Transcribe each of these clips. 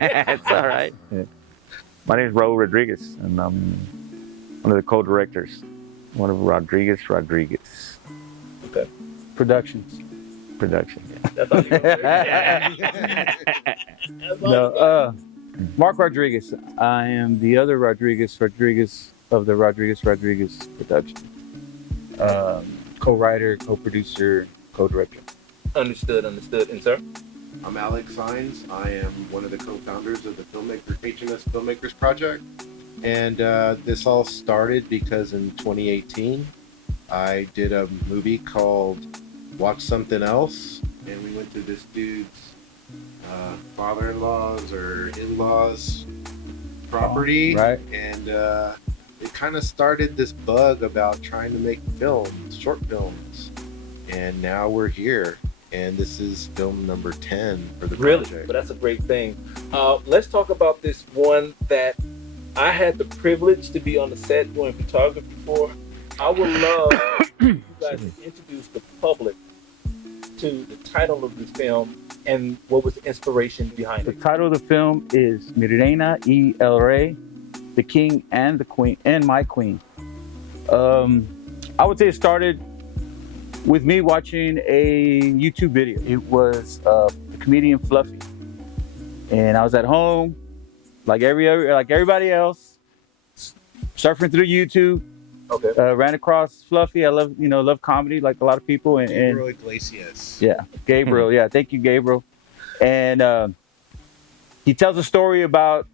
It's all right. Yeah. My name is Raul Rodriguez, and I'm one of the co-directors. One of Rodriguez. Okay. Productions. Production. That's all you No, Mark Rodriguez. I am the other Rodriguez of the Rodriguez production. Co-writer, co-producer, co-director. Understood. And sir? I'm Alex Sines. I am one of the co-founders of the HMS Filmmakers Project. And this all started because in 2018, I did a movie called Watch Something Else. And we went to this dude's father-in-law's or in-law's property. Right. And it kind of started this bug about trying to make films, short films. And now we're here. And this is film number 10 for the project. Really? But that's a great thing. Let's talk about this one that I had the privilege to be on the set doing photography for. I would love you guys to introduce the public to the title of this film and what was the inspiration behind The it. title of the film is Mi Reina y El Rey, the King and the Queen, and my Queen. I would say it started with me watching a YouTube video. It was the comedian Fluffy, and I was at home, like everybody else, surfing through YouTube. Okay. Ran across Fluffy. I love comedy like a lot of people. And Gabriel Iglesias. yeah, Gabriel. Yeah, thank you, Gabriel. And he tells a story about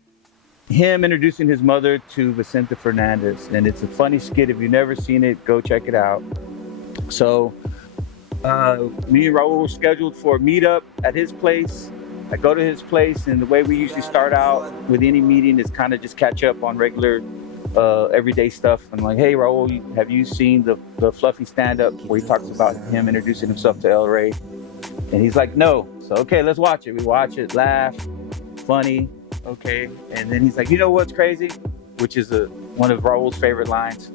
him introducing his mother to Vicente Fernandez, and it's a funny skit. If you've never seen it, go check it out. So me and Raul were scheduled for a meetup at his place. I go to his place, and the way we usually start out with any meeting is kind of just catch up on regular everyday stuff. I'm like, hey Raul, have you seen the Fluffy stand-up where he talks about him introducing himself to El Rey? And he's like, no. So okay, let's watch it. We watch it, laugh, funny, okay. And then he's like, you know what's crazy? Which is one of Raul's favorite lines.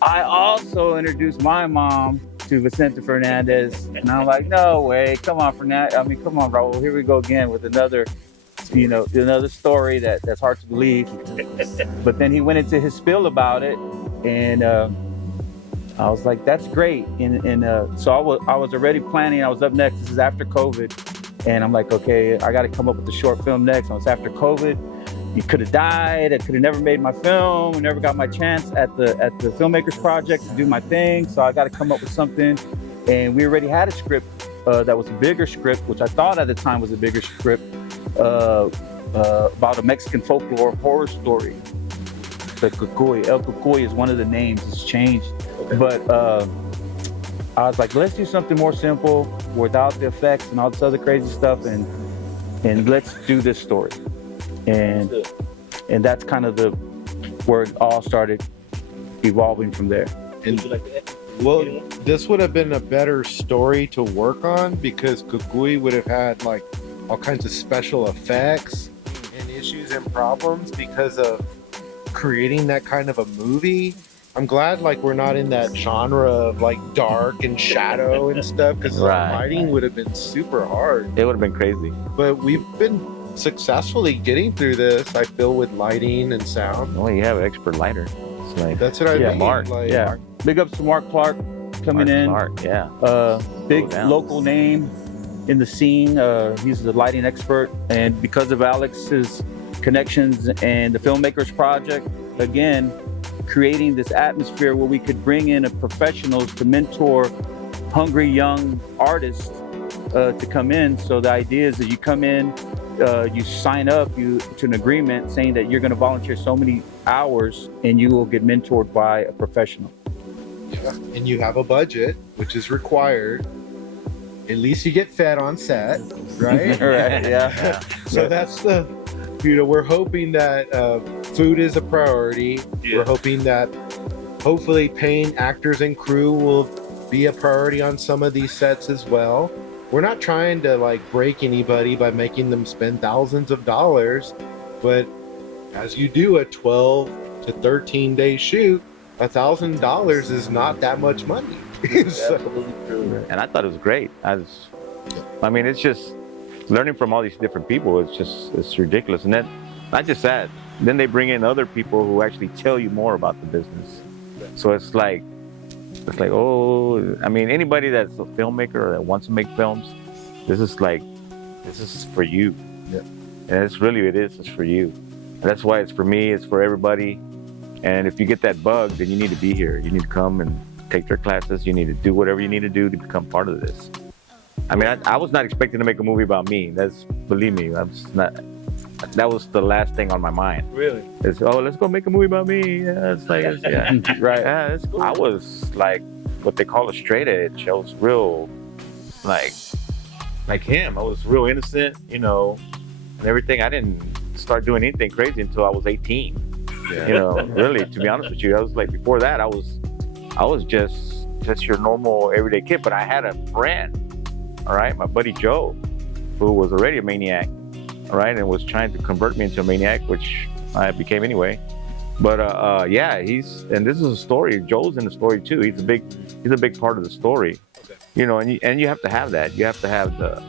I also introduced my mom to Vicente Fernandez. And I'm like, no way, come on, come on, Raul, here we go again with another story that's hard to believe. But then he went into his spiel about it, and I was like, that's great. And so I was already planning. I was up next. This is after COVID, and I'm like, okay, I got to come up with a short film next. And it was after COVID. You could have died. I could have never made my film. I never got my chance at the Filmmakers Project to do my thing. So I got to come up with something. And we already had a script that was a bigger script, which I thought at the time was a bigger script. About a Mexican folklore horror story. The Cucuy. El Cucuy is one of the names. It's changed. Okay. But I was like, let's do something more simple without the effects and all this other crazy stuff, and let's do this story. And that's kind of where it all started evolving from there. And well, this would have been a better story to work on because Cucuy would have had like all kinds of special effects and issues and problems because of creating that kind of a movie. I'm glad like we're not in that genre of like dark and shadow and stuff, because lighting would have been super hard. It would have been crazy. But we've been successfully getting through this, I feel, with lighting and sound. Well, you have an expert lighter. It's like, that's what I mean. Mark. Like, yeah. Big ups to Mark Clark coming in. Mark, yeah. Big local name in the scene. He's the lighting expert, and because of Alex's connections and the Filmmakers Project, again, creating this atmosphere where we could bring in a professionals to mentor hungry young artists to come in. So the idea is that you come in, you sign up to an agreement saying that you're going to volunteer so many hours and you will get mentored by a professional. Yeah. And you have a budget, which is required. At least you get fed on set, right? Right, yeah. So that's we're hoping that food is a priority. Yeah. We're hoping that hopefully paying actors and crew will be a priority on some of these sets as well. We're not trying to like break anybody by making them spend thousands of dollars, but as you do a 12 to 13 day shoot, $1,000 is not that much money. Absolutely true. And I thought it was great. I mean, it's just learning from all these different people, it's ridiculous. And then not just that, then they bring in other people who actually tell you more about the business. So it's like, oh, I mean, anybody that's a filmmaker or that wants to make films, this is for you. Yeah. And it's for you. And that's why it's for me, it's for everybody. And if you get that bug, then you need to be here. You need to come and take their classes. You need to do whatever you need to do to become part of this. I mean, I was not expecting to make a movie about me. Believe me, that was the last thing on my mind. Really? It's, oh, let's go make a movie about me. Yeah, right. Yeah, it's cool. I was like what they call a straight edge. I was real, like him. I was real innocent, and everything. I didn't start doing anything crazy until I was 18. Yeah. Really, to be honest with you, I was like, before that, I was just your normal everyday kid. But I had a friend, all right, my buddy Joe, who was already a maniac, all right, and was trying to convert me into a maniac, which I became anyway. But yeah, and this is a story. Joe's in the story too. He's a big part of the story. Okay. And you have to have that. You have to have the,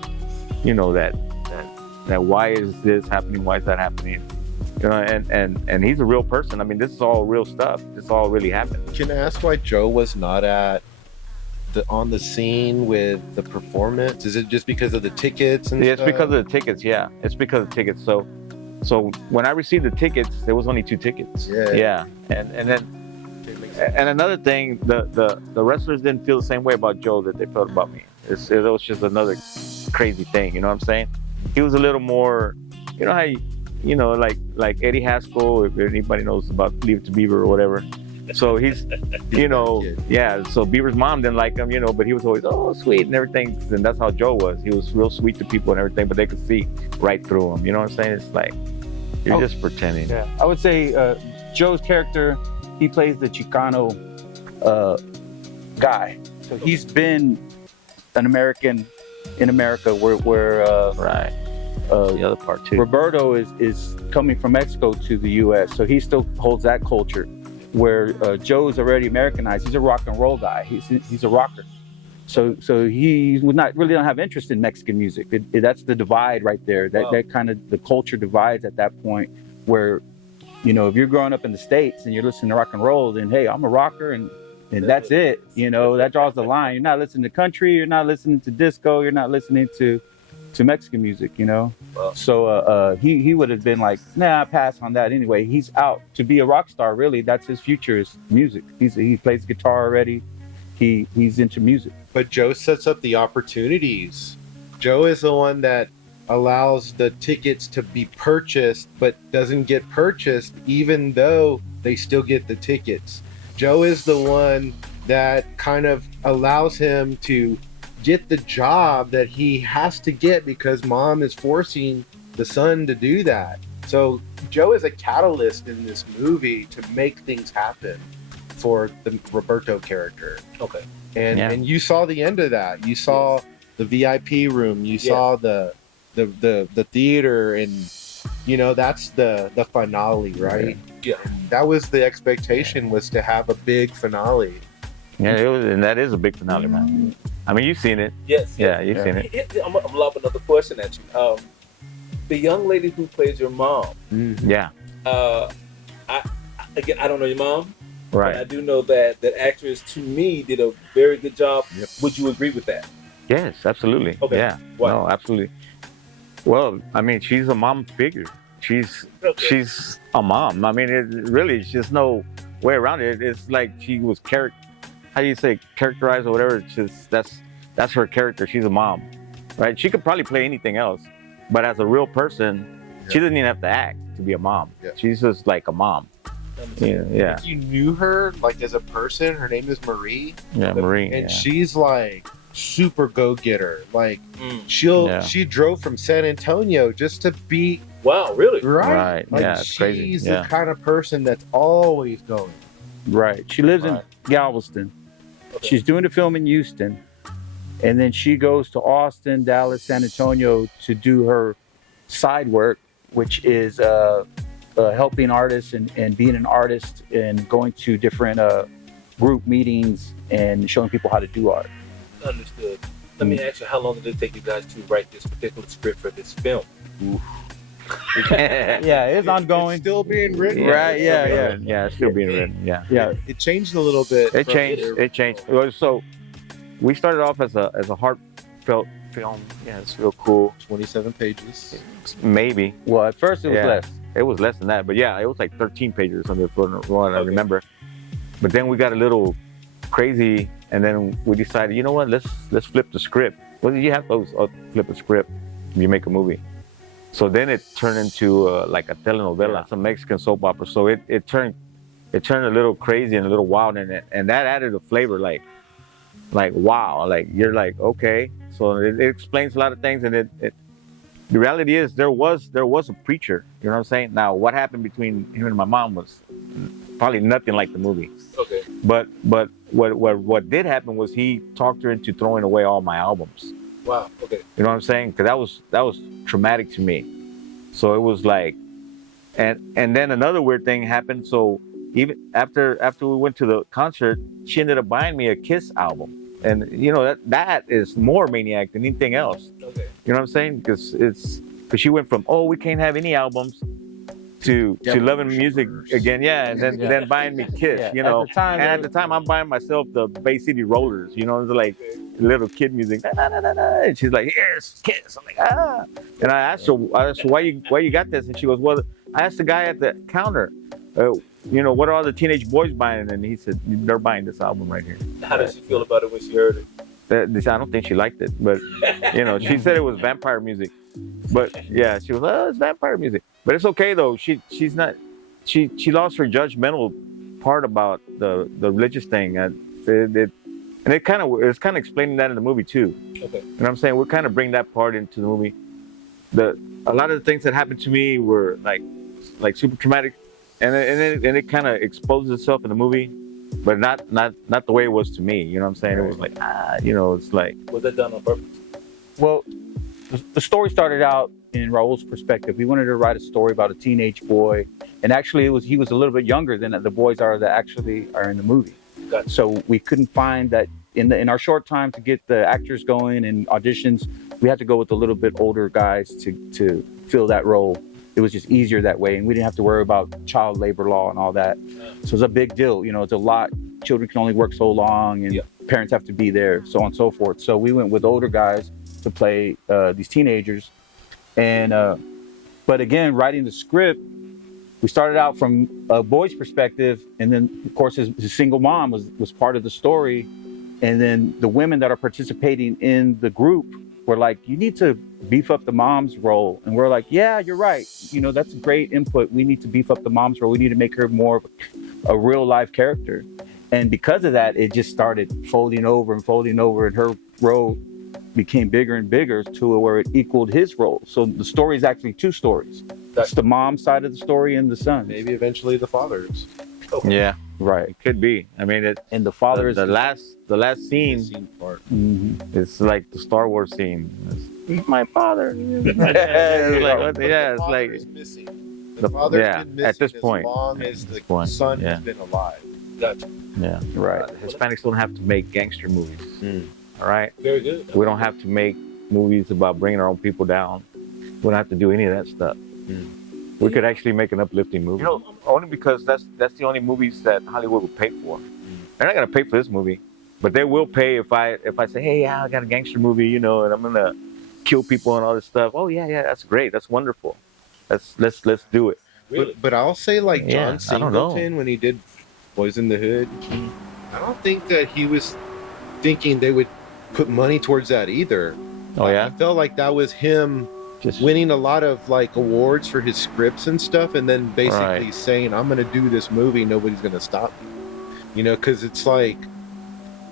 that why is this happening? Why is that happening? And he's a real person. I mean, this is all real stuff. This all really happened. Can I ask why Joe was not on the scene with the performance? Is it just because of the tickets and stuff? It's because of the tickets. Yeah, it's because of tickets. So when I received the tickets, there was only 2 tickets. Yeah. And another thing, the wrestlers didn't feel the same way about Joe that they felt about me. It was just another crazy thing. You know what I'm saying? He was a little more, how like Eddie Haskell, if anybody knows about Leave It to Beaver or whatever. So he's, yeah. So Beaver's mom didn't like him, but he was always, oh, sweet and everything. And that's how Joe was. He was real sweet to people and everything, but they could see right through him. You know what I'm saying? It's like, you're just pretending. Yeah. I would say Joe's character, he plays the Chicano guy. So he's been an American in America where right. The other part too. Roberto is coming from Mexico to the U.S., so he still holds that culture. Where Joe's already Americanized. He's a rock and roll guy. He's a rocker. So he would not really don't have interest in Mexican music. That's the divide right there. That kind of the culture divides at that point. Where, if you're growing up in the States and you're listening to rock and roll, then hey, I'm a rocker and that's it. That draws the line. You're not listening to country. You're not listening to disco. You're not listening to Mexican music, Wow. So he would have been like, nah, pass on that anyway. He's out to be a rock star. Really, that's his future is music. He plays guitar already. He's into music. But Joe sets up the opportunities. Joe is the one that allows the tickets to be purchased, but doesn't get purchased, even though they still get the tickets. Joe is the one that kind of allows him to get the job that he has to get because mom is forcing the son to do that. So Joe is a catalyst in this movie to make things happen for the Roberto character. Okay. And you saw the end of that. You saw the VIP room. You saw the theater, and that's the finale, right? Yeah. And that was the expectation, was to have a big finale. Yeah, and that is a big finale, man. I mean, you've seen it. Yes. Yeah, you've seen it. I'm lobbing another question at you. The young lady who plays your mom. Yeah. I don't know your mom. Right. But I do know that actress, to me, did a very good job. Yep. Would you agree with that? Yes, absolutely. Okay. Yeah. Why? No, absolutely. Well, I mean, she's a mom figure. She's a mom. I mean, it's just no way around it. It's like she was characterized or whatever. It's just that's her character. She's a mom, right? She could probably play anything else, but as a real person, she doesn't even have to act to be a mom. Yeah. She's just like a mom. Yeah. If you knew her like as a person, her name is Marie. Yeah, Marie. And she's like super go-getter. Like she drove from San Antonio just to be. Wow, really? Right. Like, yeah, it's crazy. She's the kind of person that's always going. Right. She lives in Galveston. Okay. She's doing the film in Houston, and then she goes to Austin, Dallas, San Antonio to do her side work, which is helping artists and being an artist and going to different group meetings and showing people how to do art. Understood. Let me ask you, how long did it take you guys to write this particular script for this film? Yeah, it's ongoing. It's still being written. Right, yeah. Yeah, it's still being written. Yeah. Yeah. It changed a little bit. It from changed. the- It changed. So we started off as a heartfelt film. Yeah, it's real cool. 27 pages. Maybe Well, at first it was Yeah. less. it was less than that, but yeah, it was like 13 pages on the one I Okay. remember. But then we got a little crazy, and then we decided, you know what? Let's flip the script. Well, you have to flip a script when you make a movie. So then it turned into like a telenovela, some Mexican soap opera. So it turned a little crazy and a little wild in it, and that added a flavor like wow, like you're like okay. So it explains a lot of things, and it the reality is there was a preacher. You know what I'm saying? Now what happened between him and my mom was probably nothing like the movie. Okay. But what did happen was he talked her into throwing away all my albums. Wow. Okay. You know what I'm saying? Because that was traumatic to me. So it was like, and then another weird thing happened. So even after we went to the concert, she ended up buying me a Kiss album, and you know that is more maniac than anything else. Okay. You know what I'm saying? Because she went from we can't have any albums to loving music again, yeah, and then buying me Kiss, Yeah, you know. at the time, I'm buying myself the Bay City Rollers, you know, it's like little kid music. Na, na, na, na. And she's like, here's Kiss. I'm like, ah. And I asked her why you got this, and she goes, well, I asked the guy at the counter, you know, what are all the teenage boys buying? And he said, they're buying this album right here. How did she feel about it when she heard it? I don't think she liked it, but you know, she said it was vampire music. But yeah, she was it's vampire music. But it's okay though. She's not. She lost her judgmental part about the religious thing, and it's kind of explaining that in the movie too. Okay. You know what I'm saying? We're kind of bring that part into the movie. A lot of the things that happened to me were like super traumatic, and it kind of exposes itself in the movie, but not the way it was to me. You know what I'm saying? It was like you know, it's like. Was that done on purpose? Well, the story started out in Raul's perspective. We wanted to write a story about a teenage boy, and actually he was a little bit younger than the boys are that actually are in the movie. Gotcha. So we couldn't find that in our short time to get the actors going and auditions. We had to go with a little bit older guys to fill that role. It was just easier that way, and we didn't have to worry about child labor law and all that. So it's a big deal. You know, it's a lot. Children can only work so long, and parents have to be there, so on and so forth. So we went with older guys to play these teenagers. And but again, writing the script, we started out from a boy's perspective, and then of course his single mom was part of the story, and then the women that are participating in the group were like, you need to beef up the mom's role, and we're like, yeah, you're right, you know, that's great input. We need to beef up the mom's role. We need to make her more of a real life character. And because of that, it just started folding over, and her role became bigger and bigger to where it equaled his role. So the story is actually two stories. That's the mom side of the story and the son. Maybe eventually the father's. Okay. Yeah, Right. it could be. I mean, And the father is the last scene. Part. It's like the Star Wars scene. It's my father. It's The father like is missing. The father's been missing at this point. as long At as the this point, son yeah. has been alive. Gotcha. Yeah, right. Hispanics don't have to make gangster movies. All right, Very good. we don't have to make movies about bringing our own people down. We don't have to do any of that stuff. We could actually make an uplifting movie. You know, only because that's the only movies that Hollywood will pay for. They're not gonna pay for this movie, but they will pay if I say, hey, yeah, I got a gangster movie, you know, and I'm gonna kill people and all this stuff. Oh yeah, that's great. That's wonderful. Let's do it. Really? But I'll say like Yeah, John I don't know. Singleton when he did Boys in the Hood, I don't think that he was thinking they would put money towards that either. Oh yeah, I felt like that was him just winning a lot of like awards for his scripts and stuff, and then basically Right. saying, I'm gonna do this movie, nobody's gonna stop me. You know, because it's like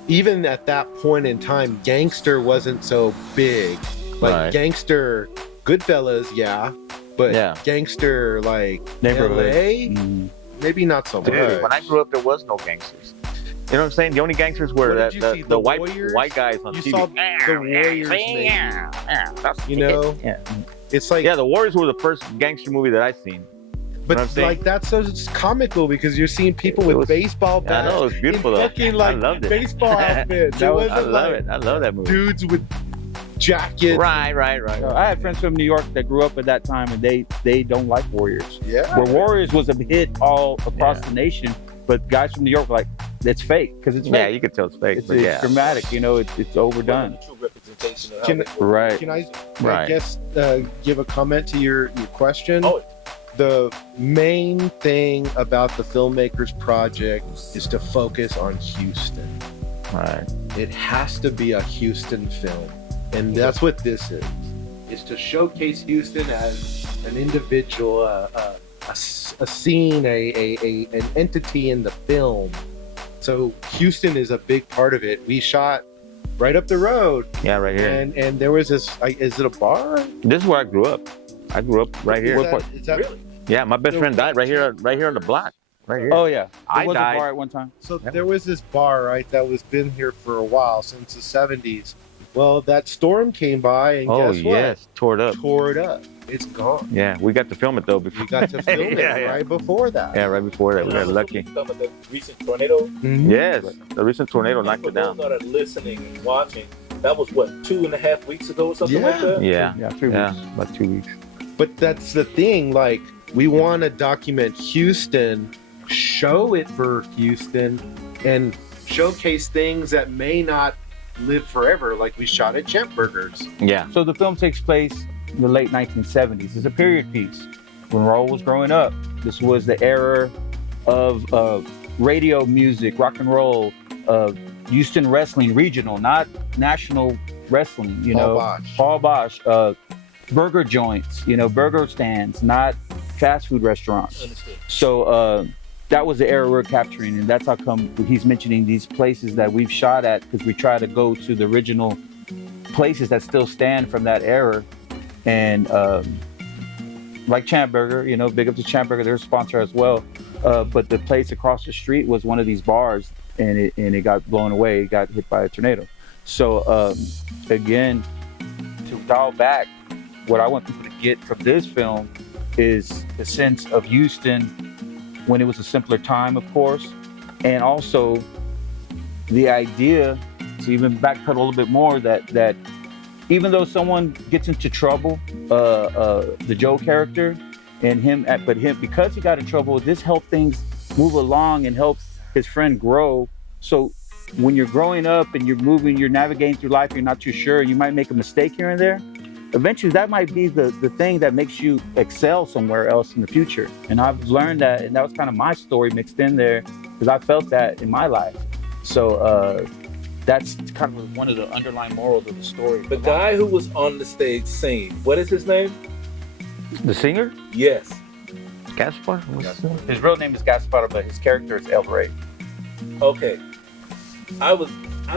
even at that point in time, gangster wasn't so big. Like Right. gangster Goodfellas, yeah, but Yeah. gangster like Neighborhood. LA, Mhm. maybe not so much. Dude, when I grew up, there was no gangsters. You know what I'm saying? The only gangsters were What did you see, the the white Warriors? guys on You TV. saw the Warriors, maybe. That's You know, yeah. it's like Yeah, the Warriors were the first gangster movie that I seen. But know what I'm saying? like that's so comical because you're seeing people with baseball I bats. know, it's beautiful in though. fucking I like loved it. baseball outfits. That It was- I wasn't love like it. I love that movie. dudes with jackets. Right. I had friends from New York that grew up at that time, and they don't like Warriors. Yeah. Where Warriors was a hit all across Yeah. the nation, but guys from New York were like, it's fake because it's fake. Yeah, you could tell it's fake, It's, but it's yeah. dramatic, you know. It's overdone. The true representation of how Can- they work. Right. Can I Right. guess give a comment to your question? Oh. The main thing about the filmmakers project is to focus on Houston. Right. It has to be a Houston film, and that's what this is. It's to showcase Houston as an individual, a scene, an entity in the film. So Houston is a big part of it. We shot right up the road, Yeah, right here. and there was this. Is it a bar? This is where I grew up. I grew up right here. Is that Really? Yeah, my best friend died right here on the block. Right here. Oh yeah, I there was died. a bar at one time. So Yeah. there was this bar, right, that was been here for a while, since the 70s. Well, that storm came by, and Oh guess what? yes, tore it up. Tore it up. It's gone. Yeah, we got to film it though before. We got to film it Yeah, yeah. right before that. Yeah, right before that, we got lucky. Some of the recent tornado. Mhm. Yes, the recent tornado knocked For it down. those that are listening and watching, that was what 2.5 weeks ago or something like Yeah. that. Yeah, Yeah, 3 yeah, weeks. about 2 weeks. But that's the thing. Like, we want to document Houston, show it for Houston, and showcase things that may not live forever. Like we shot at Champ Burgers. Yeah, So the film takes place in the late 1970s. It's a period piece. When Raul was growing up, this was the era of radio music, rock and roll, Houston wrestling, regional, not national wrestling. You Paul know, Bosch. Paul Bosch, burger joints, you know, burger stands, not fast food restaurants. Understood. So that was the era we're capturing, and that's how come he's mentioning these places that we've shot at, because we try to go to the original places that still stand from that era. And like Champ Burger, you know, big up to Champ Burger, they're a sponsor as well. But the place across the street was one of these bars, and it got blown away. It got hit by a tornado. So again, to dial back, what I want people to get from this film is the sense of Houston when it was a simpler time, of course, and also the idea to even backpedal a little bit more that even though someone gets into trouble, the Joe character and him, because he got in trouble, this helped things move along and help his friend grow. So when you're growing up and you're moving, you're navigating through life, you're not too sure, you might make a mistake here and there. Eventually that might be the thing that makes you excel somewhere else in the future. And I've learned that, and that was kind of my story mixed in there, because I felt that in my life. So that's kind of one of the underlying morals of the story. The guy who was on the stage singing, what is his name? the singer Yes. Gaspar. What's his name? His real name is Gaspar, but his character is El Rey. Okay. I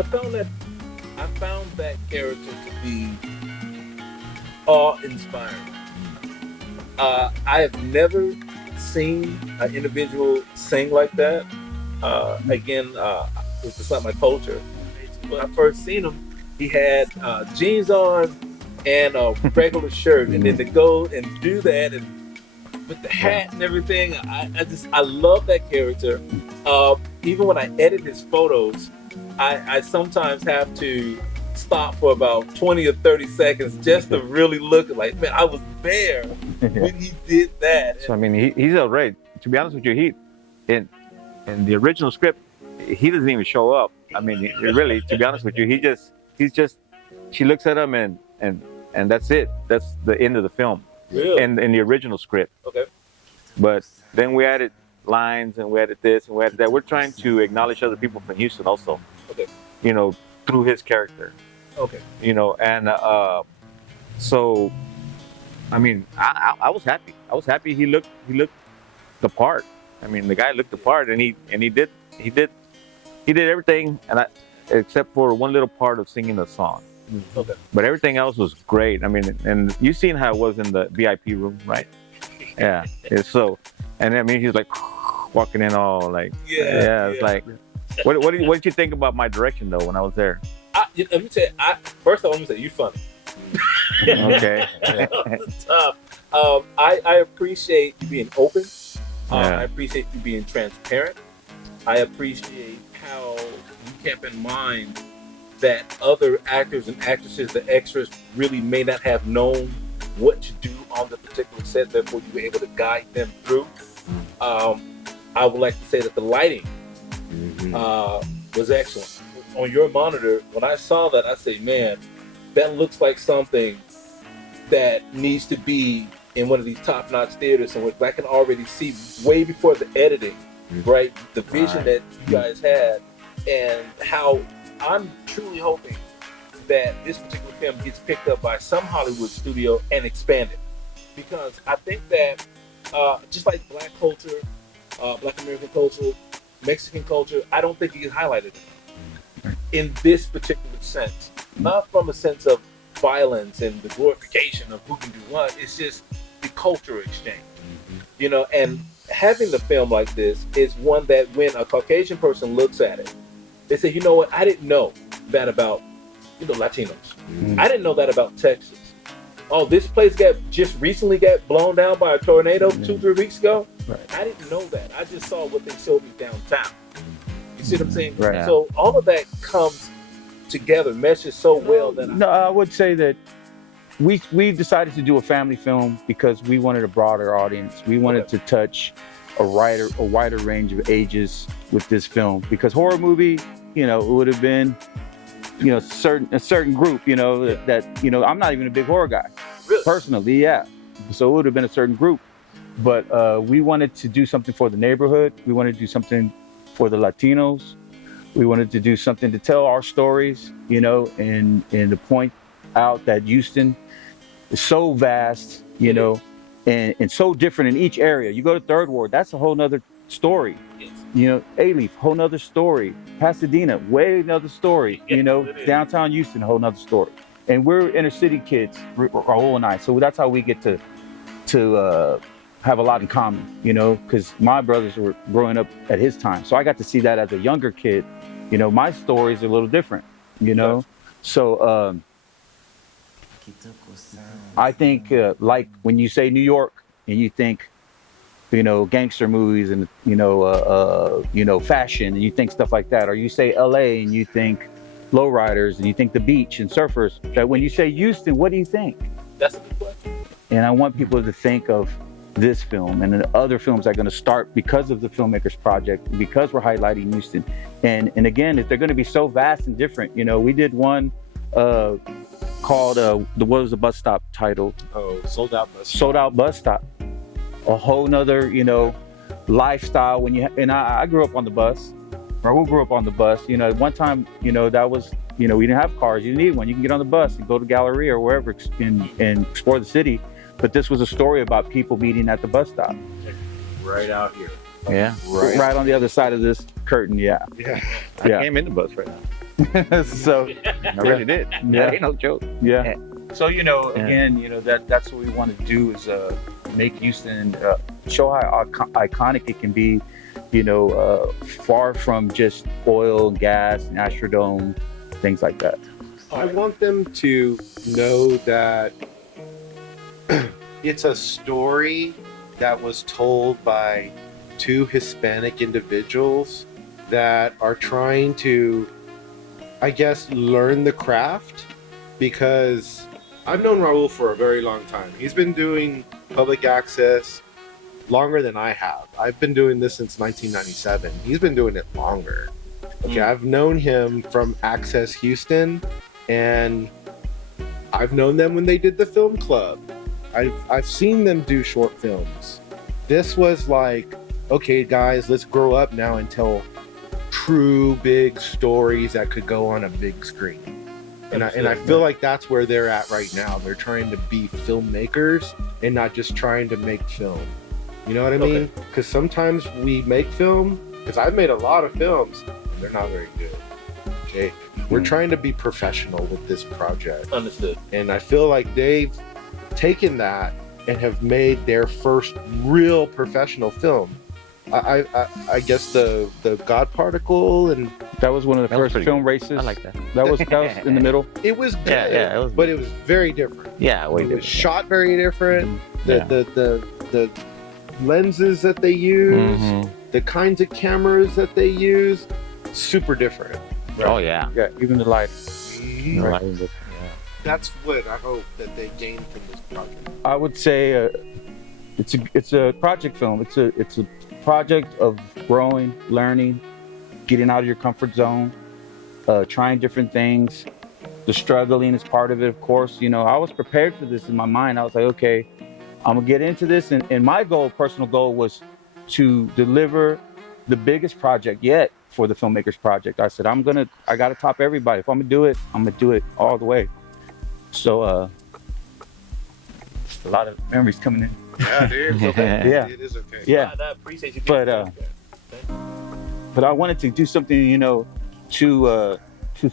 found that character to be awe-inspiring. I have never seen an individual sing like that. Again, it's just not my culture. When I first seen him, he had jeans on and a regular shirt, and then to go and do that and with the hat and everything, I love that character. Even when I edit his photos, I sometimes have to stop for about 20 or 30 seconds just to really look like, man, I was there when he did that. So I mean, he's all right. To be honest with you, he in the original script, he doesn't even show up. I mean, really, to be honest with you, he's just. She looks at him and that's it. That's the end of the film. Really? In the original script. Okay. But then we added lines and we added this and we added that. We're trying to acknowledge other people from Houston also. Okay. You know, through his character. Okay. You know, and so, I mean, I was happy. I was happy he looked the part. I mean, the guy looked the part, and he did everything, and except for one little part of singing the song. Okay. But everything else was great. I mean, and you seen how it was in the VIP room, right? Yeah. So, and I mean, he's like walking in all like, it's like, what did you think about my direction though when I was there? Let me tell you, first of all, let me say you're funny. Okay. That was tough. I appreciate you being open. Yeah. I appreciate you being transparent. I appreciate how you kept in mind that other actors and actresses, the extras, really may not have known what to do on the particular set, therefore you were able to guide them through. I would like to say that the lighting was excellent. On your monitor, when I saw that, I say, man, that looks like something that needs to be in one of these top-notch theaters, in which I can already see way before the editing, right? The vision that you guys had, and how I'm truly hoping that this particular film gets picked up by some Hollywood studio and expanded. Because I think that just like Black culture, Black American culture, Mexican culture, I don't think it gets highlighted enough in this particular sense. Not from a sense of violence and the glorification of who can do what. It's just the cultural exchange, you know. And having the film like this is one that when a Caucasian person looks at it, they say, you know what, I didn't know that about, you know, Latinos. I didn't know that about Texas. Oh, this place just recently got blown down by a tornado 2-3 weeks ago. Right. I didn't know that. I just saw what they showed me downtown. You see what I'm saying? Right. So all of that comes together, meshes so well that I would say that we decided to do a family film because we wanted a broader audience. We wanted to touch a wider range of ages with this film, because horror movie, you know, it would have been, you know, a certain group, you know, that you know, I'm not even a big horror guy, personally, so it would have been a certain group, but we wanted to do something for the neighborhood. We wanted to do something for the Latinos. We wanted to do something to tell our stories, you know, and to point out that Houston is so vast, you know, and so different in each area. You go to Third Ward, that's a whole nother story. You know, A-Leaf, whole nother story. Pasadena, way another story. You know, downtown Houston, a whole nother story. And we're inner city kids, Raul and I. So that's how we get to have a lot in common, you know, because my brothers were growing up at his time. So I got to see that as a younger kid. You know, my stories are a little different, you know. So I think like when you say New York and you think, you know, gangster movies and, you know, fashion, and you think stuff like that, or you say LA and you think lowriders and you think the beach and surfers, that when you say Houston, what do you think? That's a good question. And I want people to think of this film and the other films that are going to start because of the Filmmakers Project, because we're highlighting Houston. And again, if they're going to be so vast and different, you know, we did one called what was the bus stop title? Oh, Sold Out Bus Stop. Sold Out Bus Stop. A whole nother, you know, lifestyle. And I grew up on the bus. Raul grew up on the bus. You know, at one time, you know, that was, you know, we didn't have cars. You didn't need one. You can get on the bus and go to Galleria or wherever and explore the city. But this was a story about people meeting at the bus stop. Right out here. Yeah. Right on the other side of this curtain. Yeah. I came in the bus right now. So I really did. That ain't no joke. Yeah. So, you know, again, you know, that's what we want to do is make Houston, show how iconic it can be, you know, far from just oil and gas and Astrodome, things like that. I want them to know that it's a story that was told by two Hispanic individuals that are trying to, I guess, learn the craft, because I've known Raul for a very long time. He's been doing public access longer than I have. I've been doing this since 1997. He's been doing it longer. Okay, I've known him from Access Houston, and I've known them when they did the film club. I've seen them do short films. This was like, okay, guys, let's grow up now and tell true big stories that could go on a big screen. And I feel like that's where they're at right now. They're trying to be filmmakers and not just trying to make film. You know what I mean? Because sometimes we make film, because I've made a lot of films, and they're not very good. Okay? We're trying to be professional with this project. Understood. And I feel like they've taken that and have made their first real professional film. I guess the God Particle and That was one of the That was first pretty film good. races. I like that. That was in the middle. It was good, Yeah, it was but good. it was very different. Yeah, way It was different. shot very different. Yeah. The lenses that they use, Mhm. the kinds of cameras that they use, super different. Oh yeah. Yeah, even the light. No, I didn't look- That's what I hope that they gain from this project. I would say it's a project film. It's a project of growing, learning, getting out of your comfort zone, trying different things. The struggling is part of it, of course. You know, I was prepared for this in my mind. I was like, okay, I'm gonna get into this, and my personal goal, was to deliver the biggest project yet for the Filmmakers Project. I said, I gotta top everybody. If I'm gonna do it, I'm gonna do it all the way. So, a lot of memories coming in. Yeah, dude. It's okay. Yeah. It is okay. Yeah. I appreciate you. But, doing But I wanted to do something, you know, to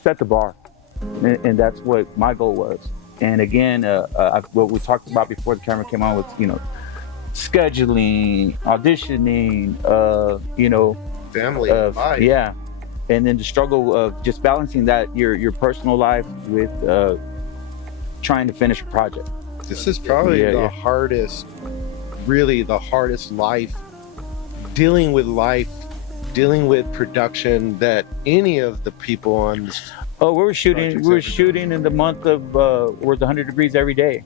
set the bar, and that's what my goal was. And again, what we talked about before the camera came on was, you know, scheduling, auditioning, you know, Family life. yeah, and then the struggle of just balancing that your personal life with trying to finish a project. This is probably Yeah, the yeah. hardest, really the hardest life, dealing with production that any of the people on this. Oh, we were shooting. Projects We were every day. shooting in the month of where it's 100 degrees every day,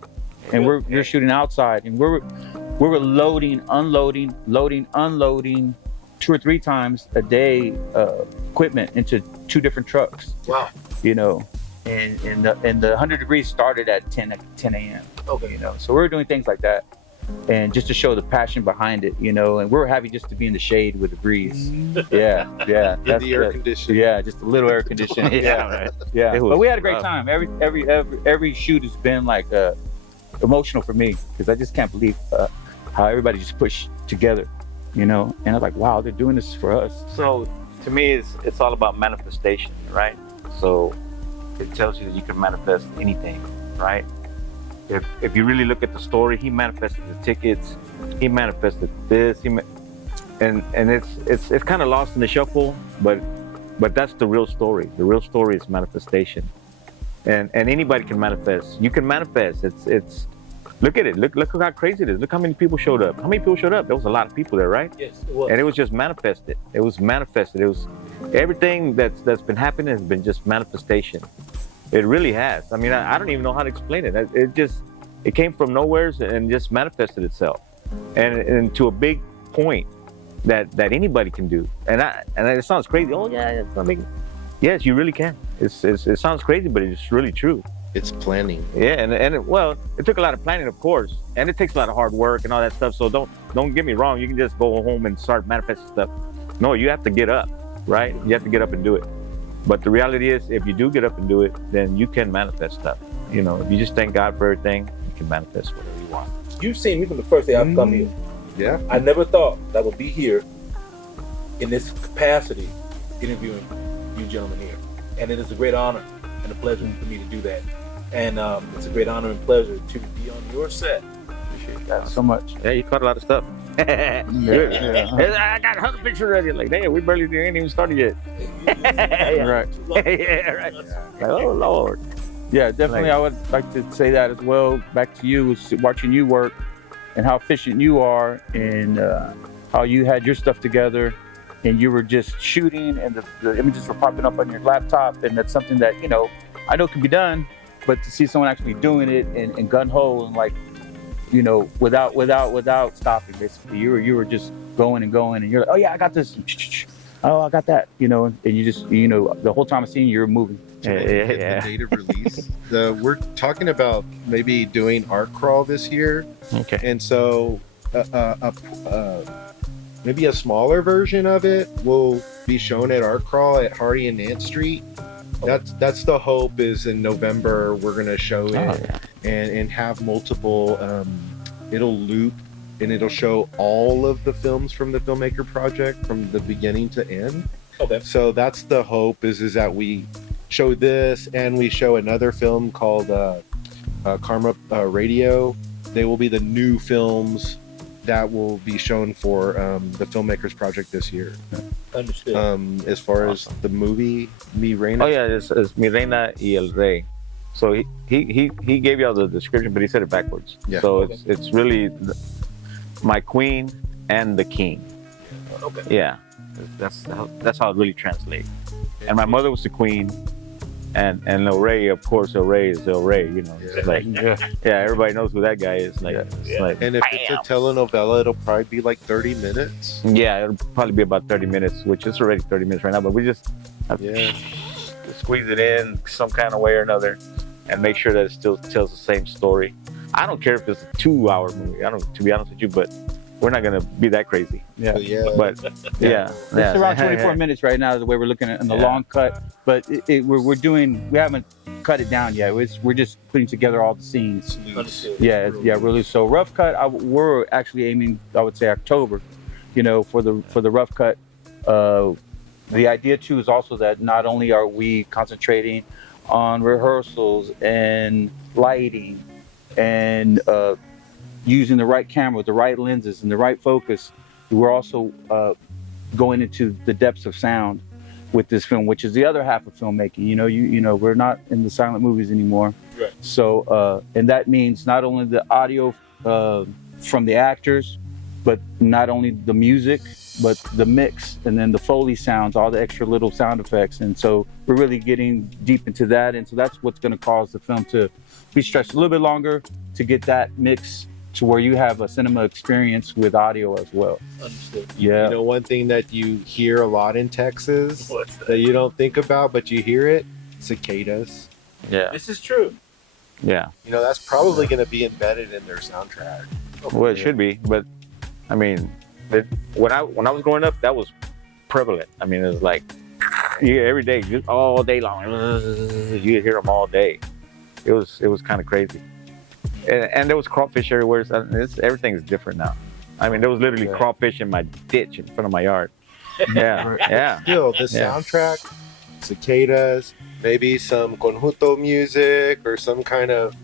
and you're shooting outside, and we were loading, unloading, 2 or 3 times a day equipment into 2 different trucks. Wow. You know, and the 100 degrees started at 10 a.m. Okay. You know, so we were doing things like that, and just to show the passion behind it, you know, and we were happy just to be in the shade with the breeze. Yeah. In the air conditioning. Yeah, just a little air conditioning. right. Yeah, It was but we had a great rough. time. Every shoot has been like emotional for me, because I just can't believe how everybody just pushed together, you know. And I'm like, wow, they're doing this for us. So to me, it's all about manifestation, right? So it tells you that you can manifest anything, right? If you really look at the story, he manifested the tickets, he manifested this, and it's kind of lost in the shuffle, but that's the real story. The real story is manifestation, and anybody can manifest. You can manifest. It's look at it. Look how crazy it is. Look how many people showed up. How many people showed up? There was a lot of people there, right? Yes, it was. And it was just manifested. It was manifested. It was everything that's been happening has been just manifestation. It really has. I mean, I don't even know how to explain it. It came from nowhere and just manifested itself, and to a big point that anybody can do. And it sounds crazy. Oh yeah, it's not making. Yes, you really can. It sounds crazy, but it's really true. It's planning. Yeah, it took a lot of planning, of course, and it takes a lot of hard work and all that stuff. So don't get me wrong. You can just go home and start manifesting stuff. No, you have to get up, right? You have to get up and do it. But the reality is, if you do get up and do it, then you can manifest stuff. You know, if you just thank God for everything, you can manifest whatever you want. You've seen me from the first day I've come here. Yeah. I never thought that I would be here in this capacity interviewing you gentlemen here. And it is a great honor and a pleasure for me to do that. And it's a great honor and pleasure to be on your set. Appreciate that. So much. Yeah, you caught a lot of stuff. Good. I got 100 pictures already. Like, damn, we barely ain't even started yet. Right. Yeah, right. Like, oh Lord. Yeah, definitely. I would like to say that as well. Back to you, was watching you work and how efficient you are, and how you had your stuff together, and you were just shooting, and the images were popping up on your laptop, and that's something that, you know, I know can be done, but to see someone actually doing it and gun ho and, like, you know, without stopping, basically, you were just going, and you're like, oh yeah, I got this. Oh, I got that. You know, and you just, you know, the whole time I'm seeing you, you're moving. Yeah. The date of release. We're talking about maybe doing art crawl this year, Okay. and so maybe a smaller version of it will be shown at art crawl at Hardy and Nance Street. That's the hope. Is in November we're gonna show it, and have multiple. It'll loop and it'll show all of the films from the Filmmaker Project from the beginning to end. Okay. So that's the hope is that we show this, and we show another film called Karma Radio. They will be the new films that will be shown for the filmmakers project this year. Understood. As far as the movie Mi Reina. Oh yeah, it's Mi Reina y el Rey. So he gave y'all the description, but he said it backwards. Yeah. So it's really my queen and the king. Okay. Yeah, that's how it really translates. And my mother was the queen, and El Rey, of course, El Rey is El Rey. You know, it's like everybody knows who that guy is. Like, it's like, And if it's a telenovela, it'll probably be like 30 minutes. yeah, it'll probably be about 30 minutes, which is already 30 minutes right now. But we just have to squeeze it in some kind of way or another, and make sure that it still tells the same story. I don't care if it's a 2-hour movie. I don't, to be honest with you, but we're not gonna be that crazy. Yeah. But yeah, It's around 24 minutes right now, is the way we're looking at in the long cut. But we haven't cut it down yet. We're just putting together all the scenes. Understood. Really. So rough cut, we're actually aiming, I would say, October, for the rough cut. The idea too is also that not only are we concentrating on rehearsals and lighting and using the right camera, the right lenses, and the right focus, we're also going into the depths of sound with this film, which is the other half of filmmaking. We're not in the silent movies anymore. Right. So, and that means not only the audio from the actors, but not only the music, but the mix, and then the Foley sounds, all the extra little sound effects. And so we're really getting deep into that. And so that's what's going to cause the film to be stretched a little bit longer, to get that mix to where you have a cinema experience with audio as well. Understood. Yeah. One thing that you hear a lot in Texas that you don't think about, but you hear it, cicadas. Yeah. This is true. Yeah. That's probably going to be embedded in their soundtrack. Well, it should be, but I mean, when I was growing up, that was prevalent. I mean, it was like every day, just all day long. You hear them all day. It was kind of crazy. And there was crawfish everywhere. Everything is different now. I mean, there was literally crawfish in my ditch in front of my yard. Yeah. Still, the soundtrack, cicadas, maybe some conjunto music or some kind of,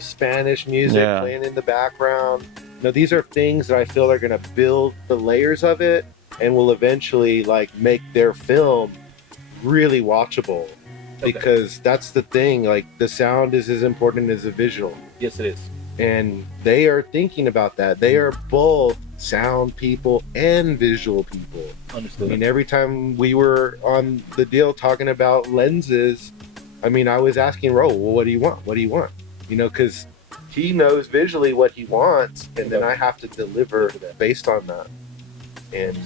Spanish music playing in the background. These are things that I feel are going to build the layers of it and will eventually make their film really watchable. Because that's the thing, the sound is as important as the visual. Yes, it is. And they are thinking about that. They are both sound people and visual people. Understood. I mean, every time we were on the deal talking about lenses, I was asking Ro, well, what do you want? What do you want? Because he knows visually what he wants, and then I have to deliver based on that. And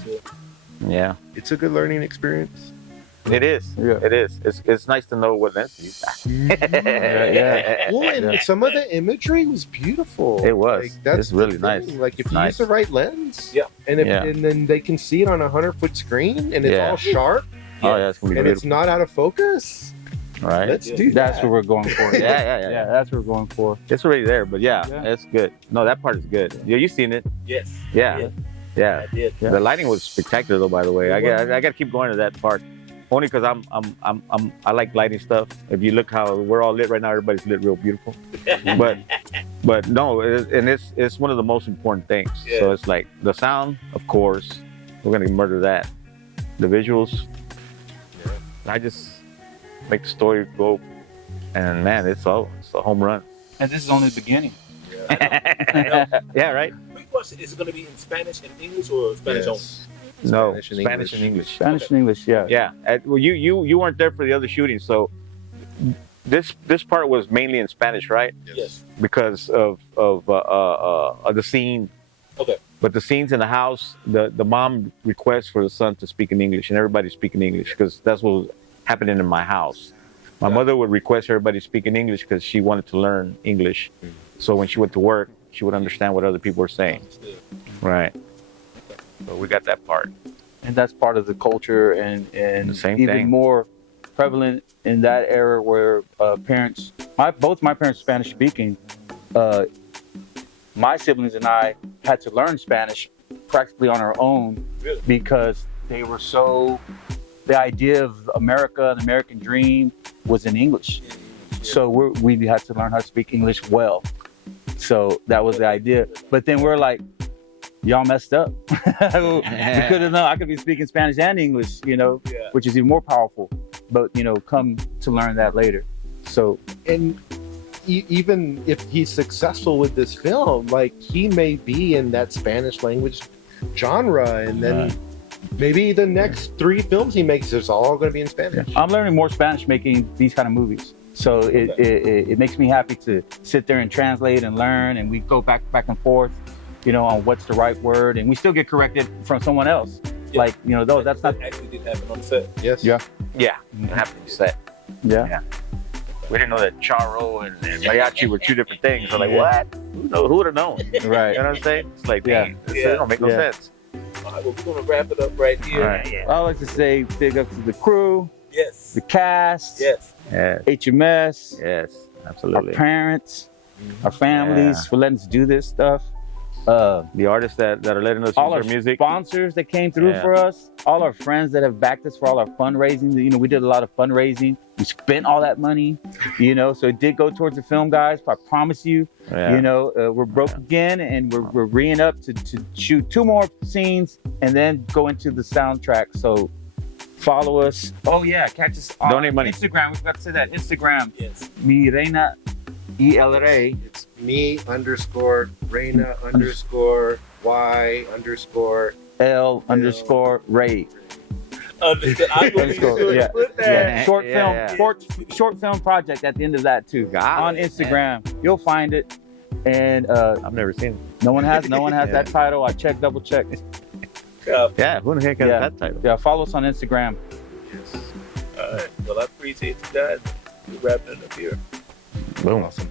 it's a good learning experience. It is. Yeah. It is. It's nice to know what lens to use. Well, and some of the imagery was beautiful. It was. It's really nice. If you use the right lens, and and then they can see it on a 100-foot screen, and it's all sharp. Oh yeah, it's gonna be and beautiful. it's not out of focus. Right. Let's do that. That's what we're going for. Yeah. That's what we're going for. It's already there, but it's good. No, that part is good. Yeah, you've seen it. Yes. Yeah. I did. Yeah. The lighting was spectacular, though. By the way, I got to keep going to that part, only because I like lighting stuff. If you look how we're all lit right now, everybody's lit real beautiful. but no, it's one of the most important things. Yeah. So it's like the sound, of course, we're gonna murder that. The visuals, I just make the story go, and man, it's a home run. And this is only the beginning. Yeah, right. Quick question: is it going to be in Spanish and English or Spanish only? No, Spanish and Spanish and English. Spanish and English, yeah. Yeah. Well, you weren't there for the other shooting, so this part was mainly in Spanish, right? Yes. Because of the scene. Okay. But the scenes in the house, the mom requests for the son to speak in English, and everybody's speaking English because that's what was happening in my house. My mother would request everybody to speak in English because she wanted to learn English. So when she went to work, she would understand what other people were saying. Right. So we got that part. And that's part of the culture, and The same even thing. more prevalent in that era where both my parents Spanish speaking. My siblings and I had to learn Spanish practically on our own because they were the idea of America, the American dream was in English. So we had to learn how to speak English well. So that was the idea. But then we're like, y'all messed up. We could have known. I could be speaking Spanish and English, you know, which is even more powerful. But, you know, come to learn that later. So, and even if he's successful with this film, like he may be in that Spanish language genre, and then maybe the next 3 films he makes is all going to be in Spanish. I'm learning more Spanish making these kind of movies. So it makes me happy to sit there and translate and learn, and we go back and forth, you know, on what's the right word, and we still get corrected from someone else. Like, you know, though that's not actually did happen on set. Yes. Yeah. It happened to set. Yeah. We didn't know that charro and mariachi were 2 different things. We're like, what? Who would have known? Right. You know what I'm saying? It's like, dang, this don't make no sense. All right, well, we're gonna wrap it up right here. All right. I like to say big up to the crew, Yes. the cast, Yes. HMS, Yes. our Absolutely. parents, our families for letting us do this stuff. The artists that are letting us All use our their music. sponsors that came through for us, all our friends that have backed us for all our fundraising. You know, we did a lot of fundraising. We spent all that money, you know, so it did go towards the film, guys. I promise you, you know, we're broke again, and we're reing up to shoot 2 more scenes and then go into the soundtrack. So follow us. Oh yeah, catch us on Donate money. Instagram. We forgot to say that. Instagram. Yes. Mi Reina, ELRA. It's me_Reina_Y_L_Ray. I'm gonna be sure to put that. Short film project at the end of that too. On Instagram, you'll find it. And I've never seen it. no one has that title. I double checked. Yeah, who the heck has that title? Yeah, follow us on Instagram. All right. Well, I appreciate you guys. We're wrapping it up here. Boom. Awesome.